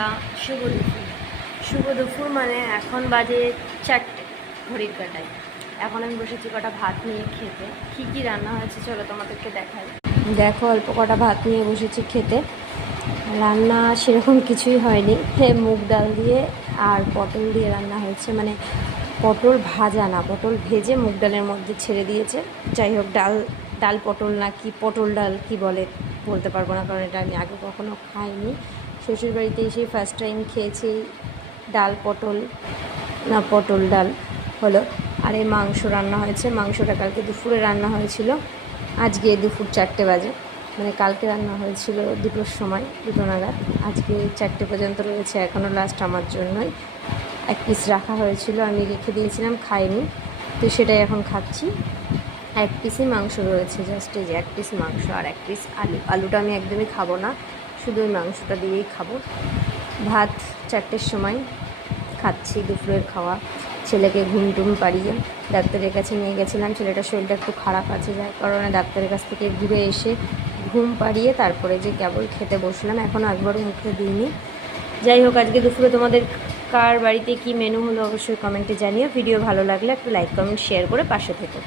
সন্ধ্যা, শুভ দুপুর। শুভ দুপুর মানে এখন বাজে 4টে ঘড়ির কাঁটায়। এখন আমি বসেছি কটা ভাত নিয়ে খেতে। কী কী রান্না হয়েছে চলো তোমাদেরকে দেখাই। দেখো অল্প কটা ভাত নিয়ে বসেছি খেতে। রান্না সেরকম কিছুই হয়নি, মুগ ডাল দিয়ে আর পটল দিয়ে রান্না হয়েছে। মানে পটল ভাজা না, পটল ভেজে মুগ ডালের মধ্যে ছেড়ে দিয়েছে। যাই হোক, ডাল ডাল পটল না কি পটল ডাল কি বলে বলতে পারবো না, কারণ এটা আমি আগে কখনো খাইনি। শ্বশুরবাড়িতে এসেই ফার্স্ট টাইম খেয়েছি ডাল পটল, না পটল ডাল হলো। আর এই মাংস রান্না হয়েছে। মাংসটা কালকে দুপুরে রান্না হয়েছিল, আজকে দুপুর 4টে বাজে। মানে কালকে রান্না হয়েছিল 2টোর সময়, 2টো নাগাদ। আজকে 4টে পর্যন্ত রয়েছে, এখনও লাস্ট আমার জন্যই। 1 পিস রাখা হয়েছিল, আমি রেখে দিয়েছিলাম, খাইনি, তো সেটাই এখন খাচ্ছি। 1 পিসই মাংস রয়েছে, জাস্ট এই যে 1 পিস মাংস আর 1 পিস আলু। আলুটা আমি একদমই খাবো না, শুধু ওই মাংসটা দিয়েই খাবো। ভাত 4টের সময় খাচ্ছি, দুপুরের খাওয়া। ছেলেকে ঘুম টুম পাড়িয়ে ডাক্তারের কাছে নিয়ে গেছিলাম। ছেলেটার শরীরটা একটু খারাপ আছে, যার কারণে ডাক্তারের কাছ থেকে ঘুরে এসে ঘুম পাড়িয়ে তারপরে যে কেবল খেতে বসলাম, এখনও একবারও মুখে দিইনি। যাই হোক, আজকে দুপুরে তোমাদের কার বাড়িতে কী মেনু হলো অবশ্যই কমেন্টে জানিও। ভিডিও ভালো লাগলে একটা লাইক কমেন্ট শেয়ার করে পাশে থেকো।